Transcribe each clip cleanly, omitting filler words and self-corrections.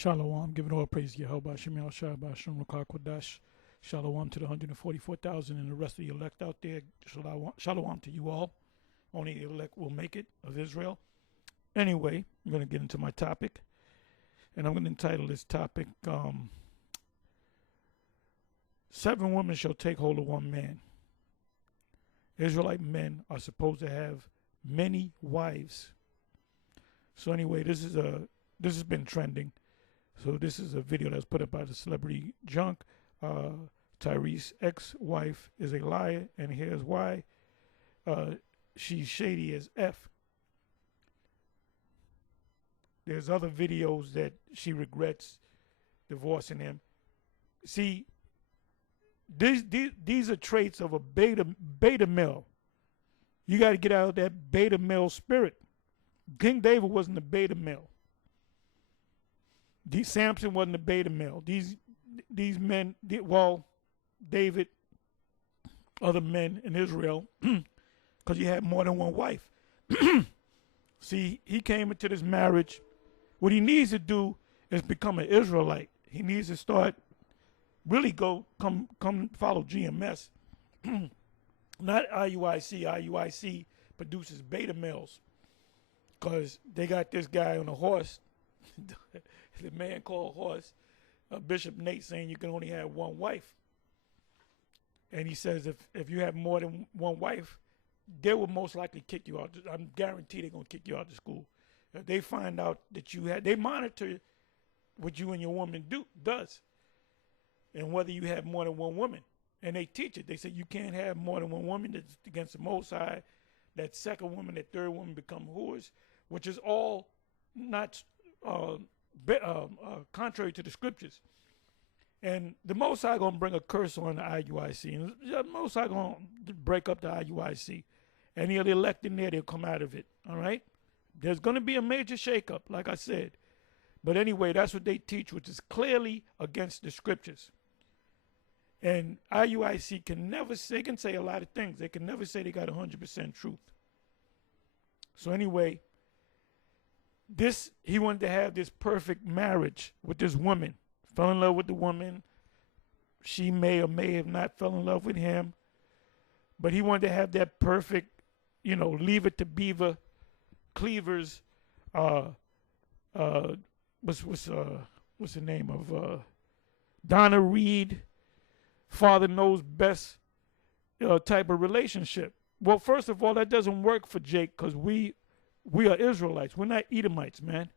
Shalom, giving all praise to Yahweh, Shemel Shai, Bashim Rakar Kodash. Shalom to the 144,000 and the rest of the elect out there. Shalom to you all. Only the elect will make it of Israel. Anyway, I'm going to get into my topic. And I'm going to entitle this topic, 7 women shall take hold of one man. Israelite men are supposed to have many wives. So anyway, this has been trending. So this is a video that was put up by the celebrity Junk. Tyrese's ex-wife is a liar, and here's why. She's shady as F. There's other videos that she regrets divorcing him. See, these are traits of a beta male. You got to get out of that beta male spirit. King David wasn't a beta male. Samson wasn't a beta male. These men, David, other men in Israel, because he had more than one wife. See, he came into this marriage. What he needs to do is become an Israelite. He needs to start, really come follow GMS. Not IUIC. IUIC produces beta males because they got this guy on a horse. The man called horse, Bishop Nate, saying you can only have one wife. And he says if you have more than one wife, they will most likely kick you out. I'm guaranteed they're going to kick you out of school. If they find out that they monitor what you and your woman does, and whether you have more than one woman. And they teach it. They say you can't have more than one woman. That's against the Most High. That second woman, that third woman become whores, which is all not contrary to the scriptures. And the Most High going to bring a curse on the IUIC. And the Most High going to break up the IUIC. Any of the elect in there, they'll come out of it. All right? There's going to be a major shakeup, like I said. But anyway, that's what they teach, which is clearly against the scriptures. And IUIC can never say, they can say a lot of things. They can never say they got 100% truth. So anyway, he wanted to have this perfect marriage with this woman. Fell in love with the woman. She may or may have not fell in love with him. But he wanted to have that perfect, leave it to Beaver Cleaver's, what's the name of, Donna Reed, father knows best type of relationship. Well, first of all, that doesn't work for Jake because we are Israelites. We're not Edomites, man.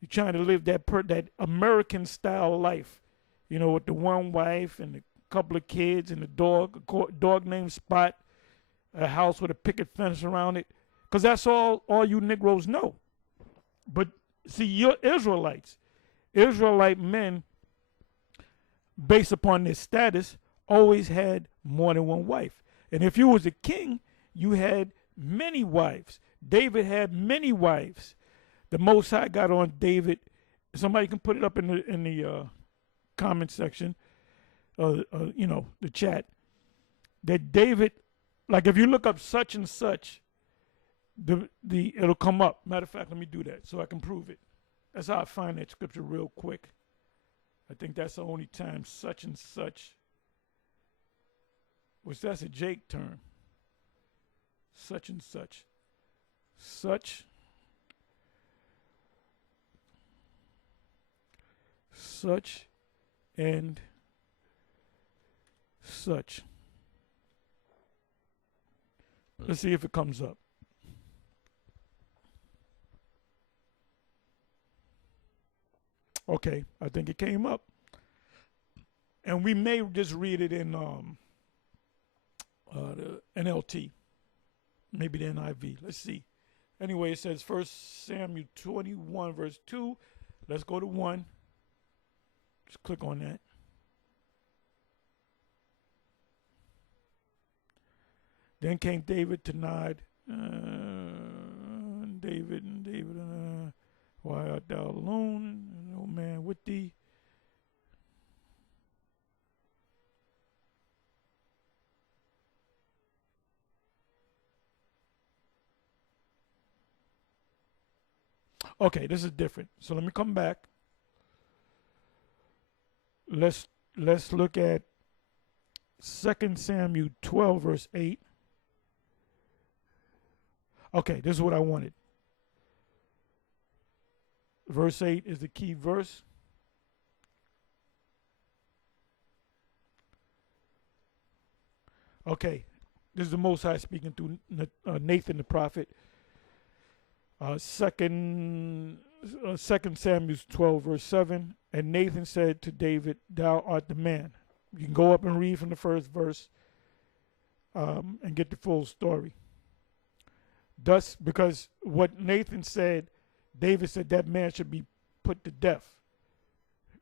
You're trying to live that American style life, with the one wife and a couple of kids and a dog named Spot, a house with a picket fence around it, because that's all you Negroes know. But see, you're Israelites. Israelite men, based upon their status, always had more than one wife. And if you was a king, you had many wives. David had many wives. The Most High got on David. Somebody can put it up in the comment section, the chat. That David, like if you look up such and such, it'll come up. Matter of fact, let me do that so I can prove it. That's how I find that scripture real quick. I think that's the only time such and such, which that's a Jake term. Such and such. Such and such. Let's see if it comes up. Okay, I think it came up. And we may just read it in the NLT, maybe the NIV. Let's see. Anyway, it says 1 Samuel 21, verse 2. Let's go to 1. Just click on that. Then came David to Nod. David, why art thou alone? No man with thee. Okay, this is different. So let me come back. Let's look at 2 Samuel 12, verse 8. Okay, this is what I wanted. Verse 8 is the key verse. Okay, this is the Most High speaking through Nathan the prophet. Second Samuel 12, verse 7. And Nathan said to David, "Thou art the man." You can go up and read from the first verse and get the full story. Thus, because what Nathan said, David said that man should be put to death.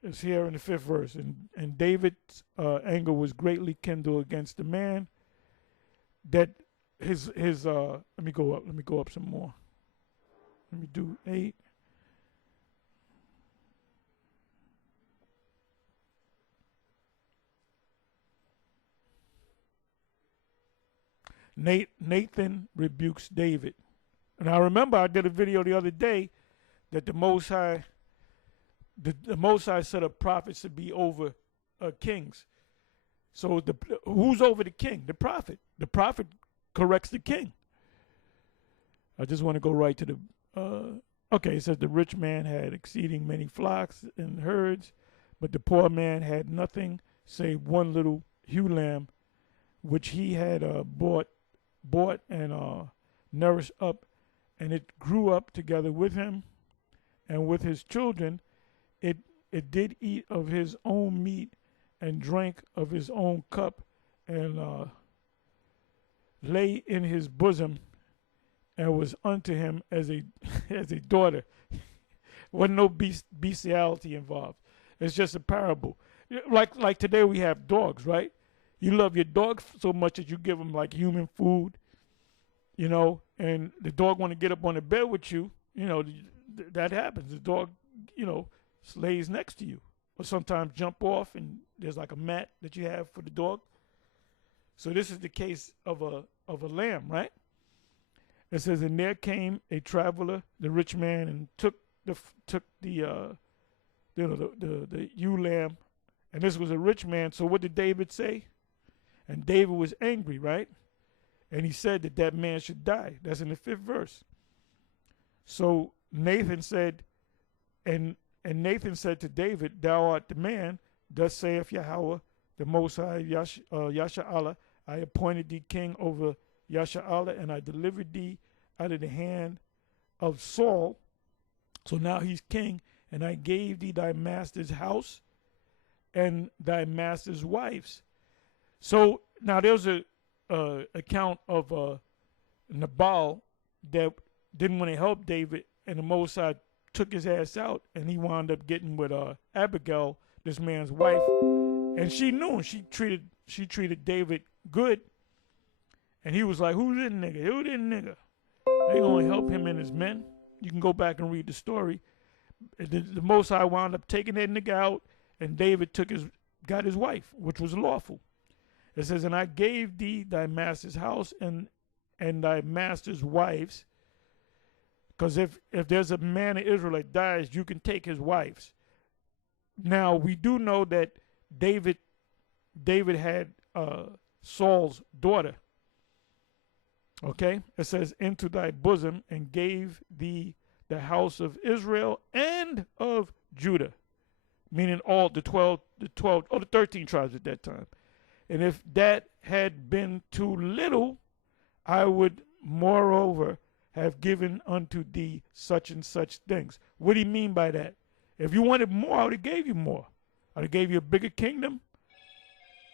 It's here in the 5th verse. And David's anger was greatly kindled against the man. That his let me go up some more. Let me do 8. Nathan rebukes David. And I remember I did a video the other day that the Most High set up prophets to be over kings. So who's over the king? The prophet. The prophet corrects the king. I just want to go right to the okay, it says the rich man had exceeding many flocks and herds, but the poor man had nothing save one little ewe lamb, which he had bought and nourished up, and it grew up together with him and with his children. It did eat of his own meat and drank of his own cup, and lay in his bosom, and was unto him as a as a daughter. Wasn't no bestiality involved. It's just a parable. Like today we have dogs, right? You love your dog so much that you give them like human food, you know, and the dog want to get up on the bed with you, you know, that happens. The dog, you know, lays next to you, or sometimes jump off, and there's like a mat that you have for the dog. So this is the case of a lamb, right? It says, and there came a traveler, the rich man, and took the ewe lamb, and this was a rich man. So what did David say? And David was angry, right? And he said that man should die. That's in the 5th verse. So Nathan said, and Nathan said to David, "Thou art the man. Thus saith Yahweh, the Most High, Yasha'Allah, I appointed thee king over Yasha'Allah, and I delivered thee out of the hand of Saul." So now he's king. "And I gave thee thy master's house and thy master's wives." So now there's a account of Nabal that didn't want to help David, and the Most High took his ass out, and he wound up getting with Abigail, this man's wife, and she knew him. She treated David good, and he was like, "Who's this nigga? Who this nigga?" They gonna help him and his men. You can go back and read the story. The Most High wound up taking that nigga out, and David got his wife, which was lawful. It says, "And I gave thee thy master's house and thy master's wives." Because if there's a man in Israel that dies, you can take his wives. Now we do know that David had Saul's daughter. Okay, it says, "Into thy bosom, and gave thee the house of Israel and of Judah," meaning all the 12 or the 13 tribes at that time. "And if that had been too little, I would moreover have given unto thee such and such things." What do you mean by that? If you wanted more, I would have gave you more. I would have gave you a bigger kingdom.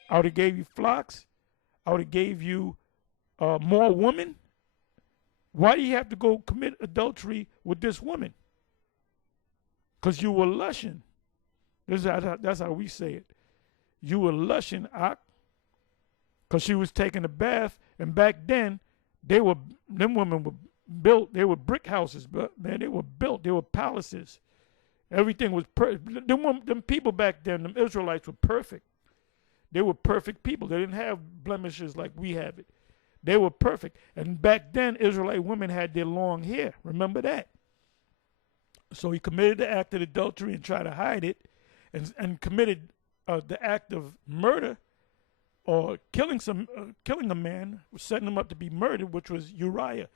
I would have gave you flocks. I would have gave you more women. Why do you have to go commit adultery with this woman? Because you were lushing. That's how we say it. You were lushing, because she was taking a bath, and back then them women were built. They were brick houses, but man, they were built. They were palaces. Everything was perfect. Them people back then, them Israelites, were perfect. They were perfect people. They didn't have blemishes like we have it. They were perfect. And back then, Israelite women had their long hair. Remember that? So he committed the act of adultery and tried to hide it, and committed the act of murder or killing a man, setting him up to be murdered, which was Uriah,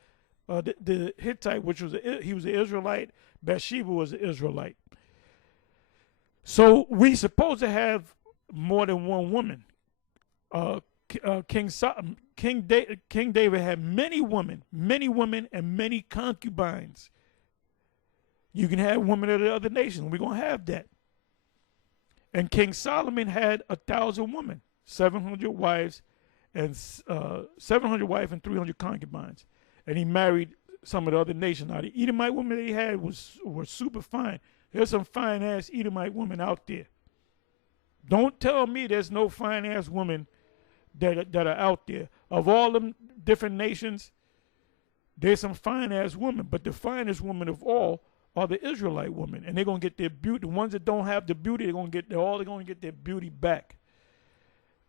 the Hittite, which was he was an Israelite. Bathsheba was an Israelite. So we supposed to have more than one woman. King David had many women, and many concubines. You can have women of the other nations. We're gonna have that. And King Solomon had 1,000 women, 700 wives, and 300 concubines. And he married some of the other nations. Now the Edomite women that he had were super fine. There's some fine ass Edomite women out there. Don't tell me there's no fine ass women that are out there. Of all them different nations, there's some fine ass women, but the finest women of all are the Israelite women, and they're gonna get their beauty. The ones that don't have the beauty, they're gonna get their beauty back.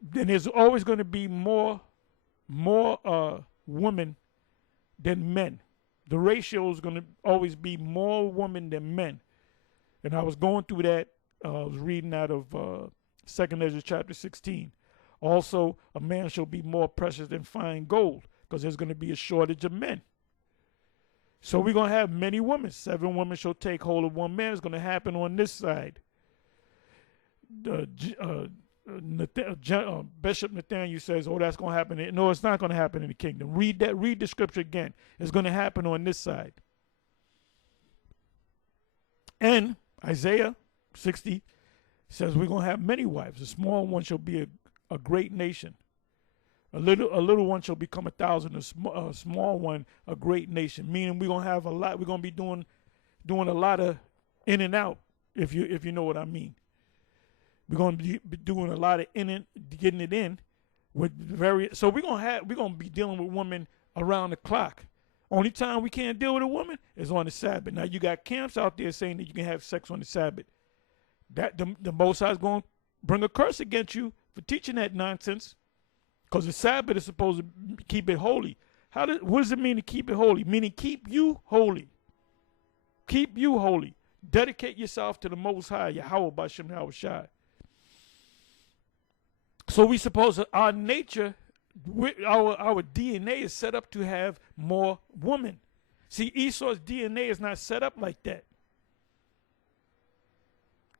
Then there's always gonna be more women than men. The ratio is gonna always be more women than men. And I was going through that. I was reading out of 2 Ezra chapter 16. Also, a man shall be more precious than fine gold, because there's going to be a shortage of men. So we're going to have many women. 7 women shall take hold of one man. It's going to happen on this side. Bishop Nathaniel says, oh, that's going to happen. No, it's not going to happen in the kingdom. Read the scripture again. It's going to happen on this side. And Isaiah 60 says we're going to have many wives. A small one shall be a great nation. A little one shall become 1,000. A small one, a great nation. Meaning we're going to have a lot. We're going to be doing a lot of in and out, if you know what I mean. We're going to be doing a lot of getting it in with various. So we're going to be dealing with women around the clock. Only time we can't deal with a woman is on the Sabbath. Now you got camps out there saying that you can have sex on the Sabbath. That the Most High is going to bring a curse against you for teaching that nonsense, because the Sabbath is supposed to keep it holy. What does it mean to keep it holy? Meaning keep you holy. Keep you holy. Dedicate yourself to the Most High, Yahweh B'Shem Yahushai. So we suppose that our nature, our DNA is set up to have more women. See, Esau's DNA is not set up like that.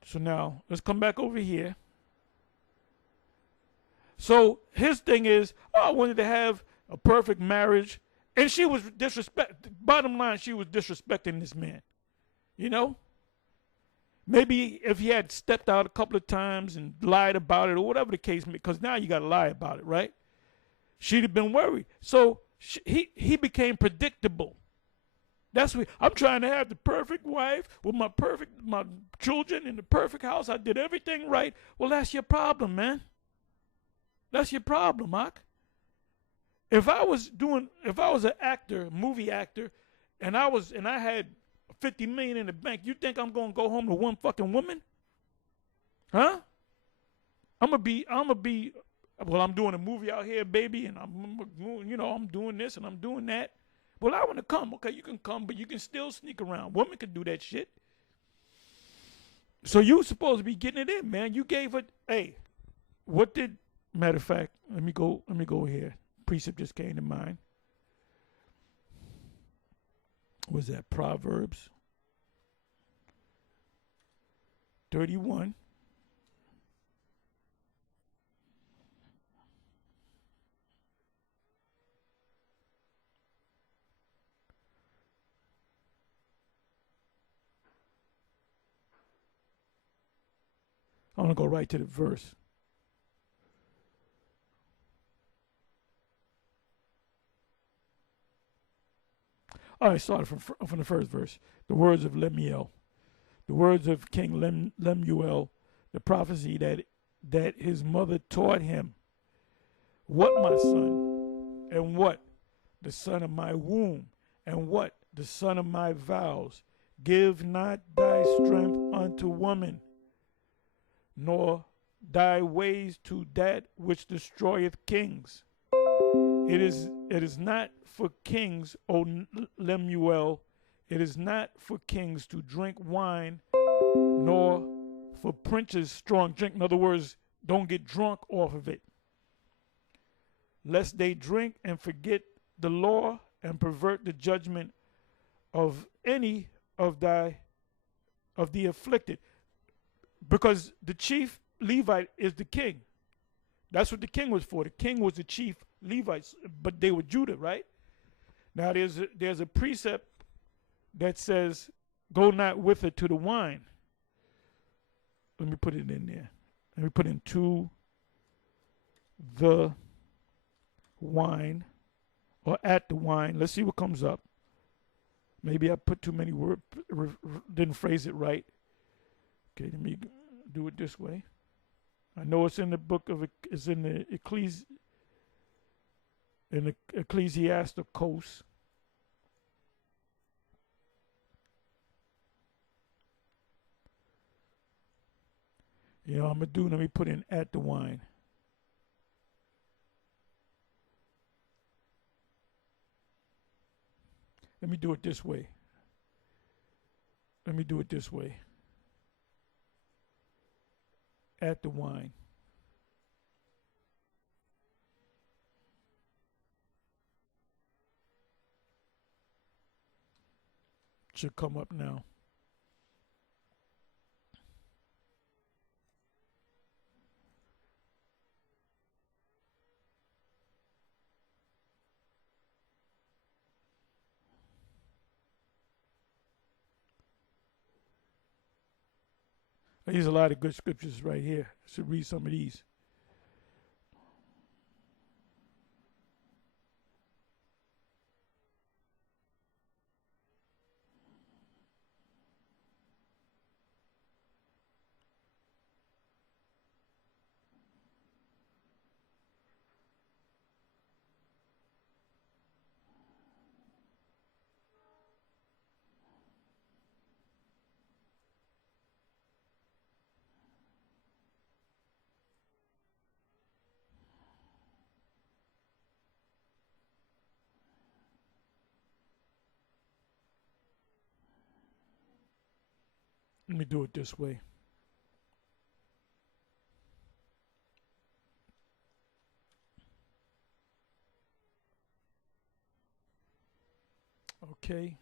So now, let's come back over here. So his thing is, I wanted to have a perfect marriage. And she was bottom line, she was disrespecting this man. You know? Maybe if he had stepped out a couple of times and lied about it or whatever the case may be, because now you got to lie about it, right? She'd have been worried. So he became predictable. That's what I'm trying to have, the perfect wife with my children in the perfect house. I did everything right. Well, that's your problem, man. That's your problem, Mark. If I was an actor, movie actor, and I had 50 million in the bank, you think I'm gonna go home to one fucking woman? Huh? I'm doing a movie out here, baby, and I'm doing this and I'm doing that. Well, I want to come. Okay, you can come, but you can still sneak around. Women can do that shit. So you supposed to be getting it in, man. You gave it. Hey, matter of fact, let me go here. Precept just came to mind. Was that Proverbs 31? I'm going to go right to the verse. All right, started from the first verse. The words of Lemuel, the words of King Lemuel, the prophecy that his mother taught him. What, my son? And what? The son of my womb. And what? The son of my vows. Give not thy strength unto woman, nor thy ways to that which destroyeth kings. It is not for kings, O Lemuel, It is not for kings to drink wine, nor for princes strong drink. In other words, don't get drunk off of it, lest they drink and forget the law and pervert the judgment of any of the afflicted. Because the chief Levite is the king. That's what the king was for. The king was the chief Levites, but they were Judah, right? Now there's a precept that says, "Go not with it to the wine." Let me put it in there. Let me put in to the wine, or at the wine. Let's see what comes up. Maybe I put too many words, didn't phrase it right. Okay, let me do it this way. I know it's in the book of, it's in the Ecclesiasticos. You know, let me put in at the wine. Let me do it this way. At the wine. Should come up now. There's a lot of good scriptures right here. I should read some of these. Let me do it this way. Okay.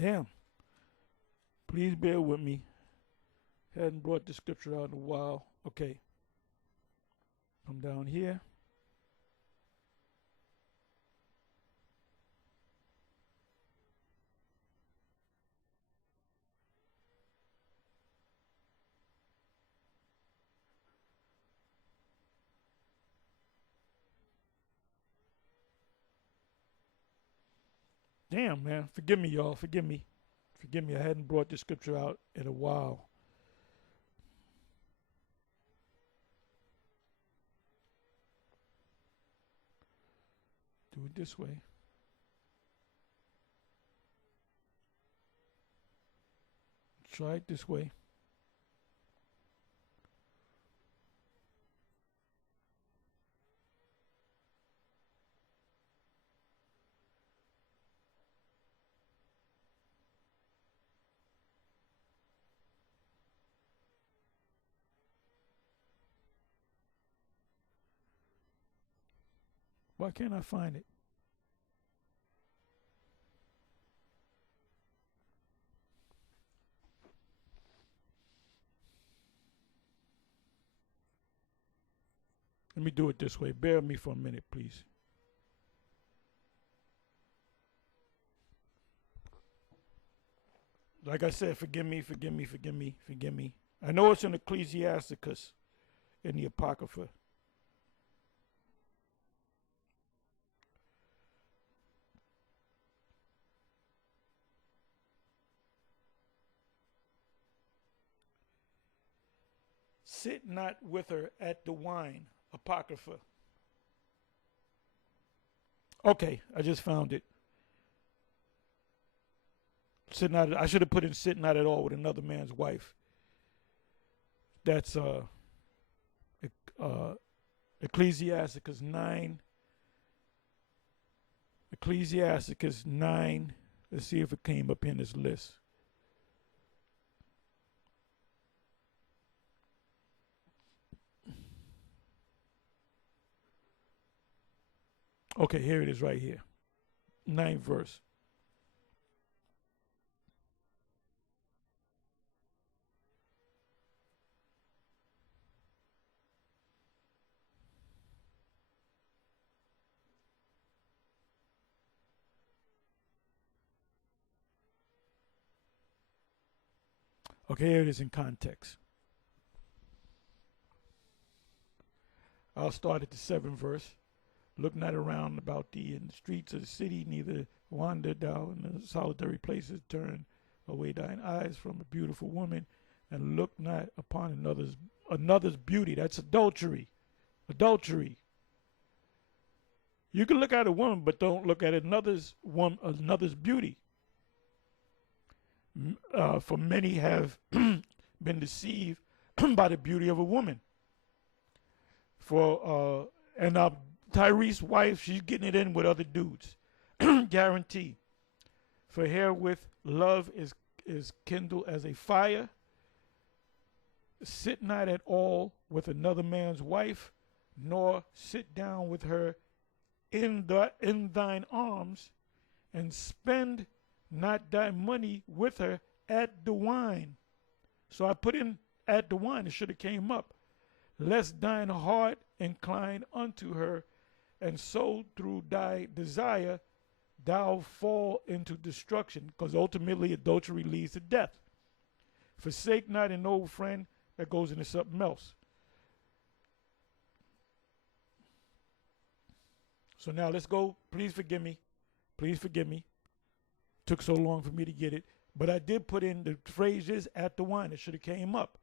Damn. Please bear with me. Hadn't brought the scripture out in a while. Okay. Come down here. Damn, man. Forgive me, y'all. Forgive me. I hadn't brought the scripture out in a while. Do it this way. Try it this way. Why can't I find it? Let me do it this way. Bear with me for a minute, please. Like I said, forgive me. I know it's in Ecclesiasticus, in the Apocrypha. sit not with her at the wine. Apocrypha. Okay, I just found it. Sit not. I should have put in sit not at all with another man's wife. That's Ecclesiasticus 9. Ecclesiasticus 9. Let's see if it came up in this list. Okay, here it is right here. 9th verse. Okay, here it is in context. I'll start at the 7th verse. Look not around about thee in the streets of the city, neither wander thou in the solitary places. Turn away thine eyes from a beautiful woman, and look not upon another's beauty. That's adultery. Adultery. You can look at a woman, but don't look at another's beauty. For many have been deceived by the beauty of a woman. And Tyrese's wife, she's getting it in with other dudes. Guarantee. For herewith love is kindled as a fire. Sit not at all with another man's wife, nor sit down with her in thine arms, and spend not thy money with her at the wine. So I put in at the wine, it should have came up. Lest thine heart incline unto her, and so through thy desire thou fall into destruction, because ultimately adultery leads to death. Forsake not an old friend. That goes into something else. So now let's go. Please forgive me. Please forgive me. Took so long for me to get it. But I did put in the phrases at the wine. It should have came up.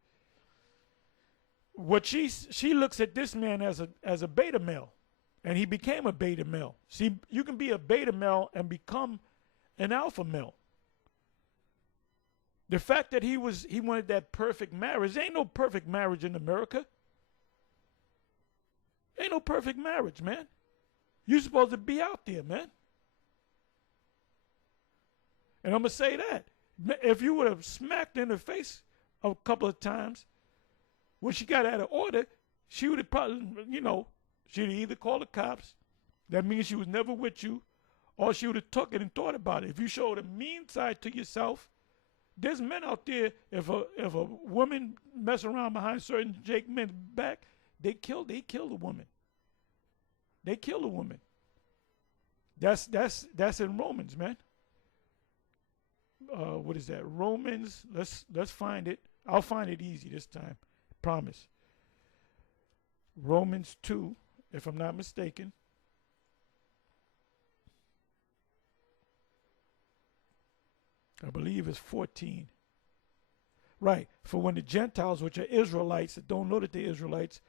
What she looks at this man as a beta male. And he became a beta male. See, you can be a beta male and become an alpha male. The fact that he wanted that perfect marriage. There ain't no perfect marriage in America. Ain't no perfect marriage, man. You're supposed to be out there, man. And I'm going to say that. If you would have smacked her in the face a couple of times, when she got out of order, she would have probably, she'd either call the cops. That means she was never with you. Or she would have took it and thought about it. If you showed a mean side to yourself, there's men out there, if a woman mess around behind certain Jake men's back, they kill the woman. They kill the woman. That's in Romans, man. What is that? Romans. Let's find it. I'll find it easy this time. Promise. Romans 2, if I'm not mistaken. I believe it's 14. Right. For when the Gentiles, which are Israelites, that don't know that they're Israelites,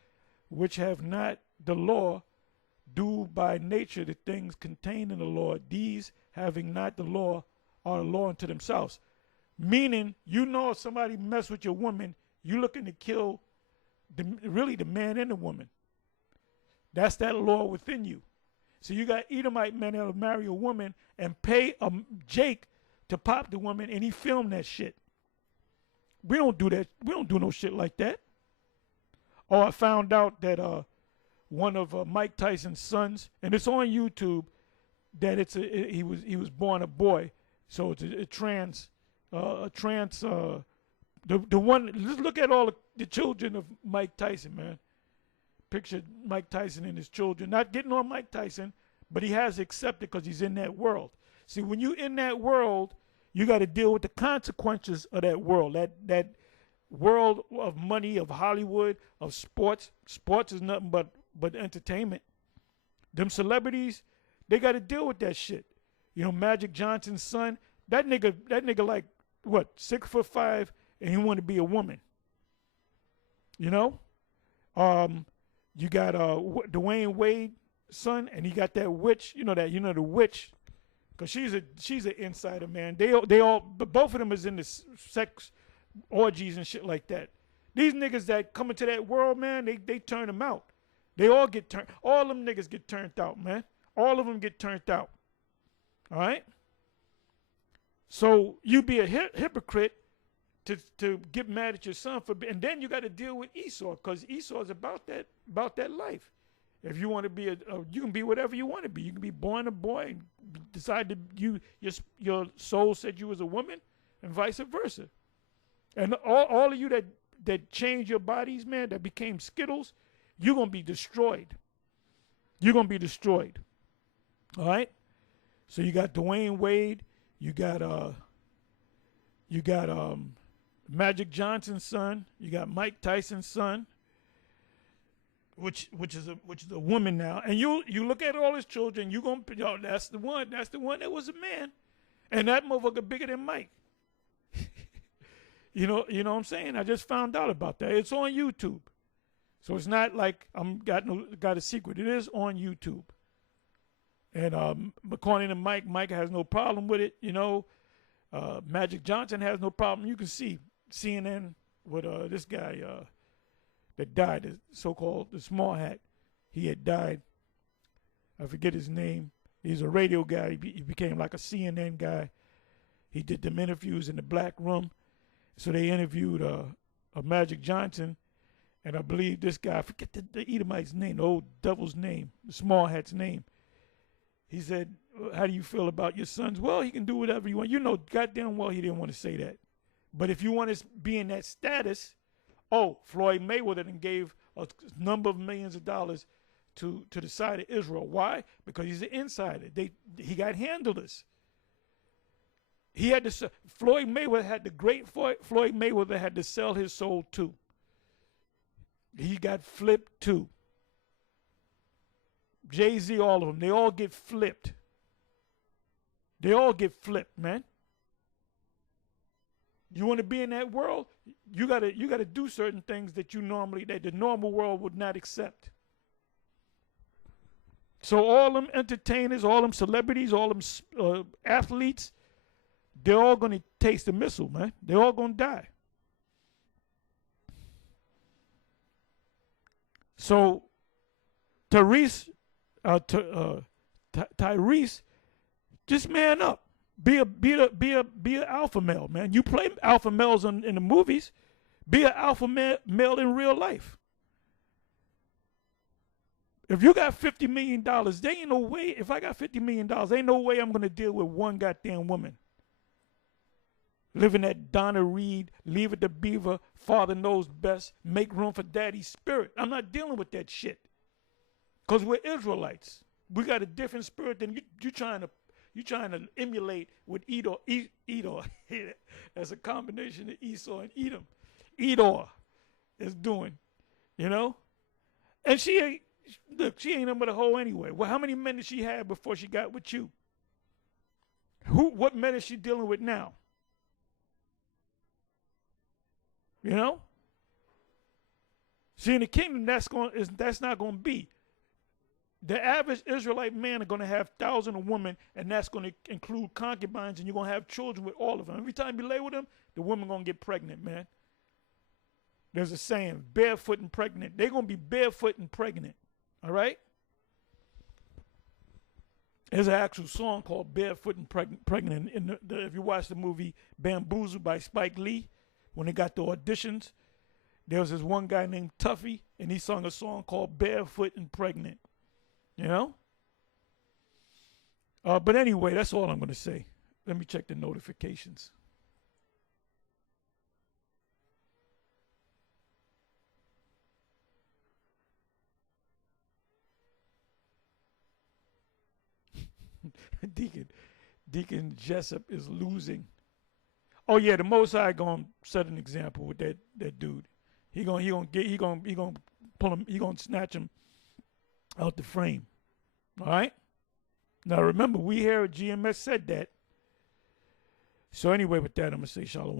which have not the law, do by nature the things contained in the law, these having not the law are a law unto themselves. Meaning, if somebody mess with your woman, you're looking to kill really the man and the woman. That's that law within you. So you got Edomite men that'll marry a woman and pay Jake to pop the woman, and he filmed that shit. We don't do that. We don't do no shit like that. Oh, I found out that one of Mike Tyson's sons, and it's on YouTube, that he was born a boy, so it's a trans. The one. Let's look at all the children of Mike Tyson, man. Picture Mike Tyson and his children. Not getting on Mike Tyson, but he has accepted because he's in that world. See, when you're in that world, you got to deal with the consequences of that world. That world of money, of Hollywood, of sports. Sports is nothing but entertainment. Them celebrities, they got to deal with that shit. Magic Johnson's son, that nigga like what, 6'5", and he wanted to be a woman. You know, you got Dwayne Wade's son, and he got that witch. The witch, because she's an insider, man. But both of them is in the sex orgies and shit like that. These niggas that come into that world, man, they turn them out. They all get turned. All them niggas get turned out, man. All of them get turned out. All right. So you be a hypocrite to get mad at your son and then you got to deal with Esau, because Esau is about that life. If you want to be you can be whatever you want to be. You can be born a boy and decide your soul said you was a woman, and vice versa. And all of you that changed your bodies, man, that became Skittles, you're gonna be destroyed. You're gonna be destroyed. All right. So you got Dwayne Wade. You got Magic Johnson's son. You got Mike Tyson's son, which is a woman now. And you look at all his children, that's the one that was a man, and that motherfucker bigger than Mike. You know what I'm saying? I just found out about that. It's on YouTube, so it's not like got a secret. It is on YouTube. And according to Mike has no problem with it. Magic Johnson has no problem. You can see CNN with this guy that died, the so-called the small hat. He had died. I forget his name. He's a radio guy. He became like a CNN guy. He did them interviews in the black room. So they interviewed a Magic Johnson, and I believe this guy, I forget the Edomite's name, the old devil's name, the small hat's name. He said, how do you feel about your sons? Well, he can do whatever you want. Goddamn well he didn't want to say that. But if you want to be in that status, Floyd Mayweather then gave a number of millions of dollars to the side of Israel. Why? Because he's an insider. He got handlers. He had to. Floyd Mayweather had to sell his soul too. He got flipped too. Jay-Z, all of them, they all get flipped. They all get flipped, man. You want to be in that world, you gotta do certain things that the normal world would not accept. So all them entertainers, all them celebrities, all them athletes, they're all gonna taste the missile, man. They're all gonna die. So Tyrese, just man up. Be a alpha male, man. You play alpha males in the movies. Be an alpha male in real life. If you got $50 million, there ain't no way. If I got $50 million, ain't no way I'm gonna deal with one goddamn woman. Living that Donna Reed, leave it to Beaver, father knows best, make room for daddy's spirit. I'm not dealing with that shit. Because we're Israelites. We got a different spirit than you trying to emulate with Edom. As a combination of Esau and Edom. Edom is doing, And she ain't nothing but a hoe anyway. Well, how many men did she have before she got with you? What men is she dealing with now? See, in the kingdom, that's not going to be. The average Israelite man are going to have thousands of women, and that's going to include concubines, and you're going to have children with all of them. Every time you lay with them, the woman going to get pregnant, man. There's a saying, barefoot and pregnant. They're going to be barefoot and pregnant, all right? There's an actual song called Barefoot and Pregnant. If you watch the movie Bamboozled by Spike Lee, when they got the auditions, there was this one guy named Tuffy, and he sung a song called Barefoot and Pregnant. But anyway, that's all I'm going to say. Let me check the notifications. Deacon Jessup is losing. Oh yeah, the Most High gonna set an example with that dude. He gonna pull him. He gonna snatch him out the frame. All right. Now remember, we here at GMS said that. So anyway, with that, I'm gonna say shalom.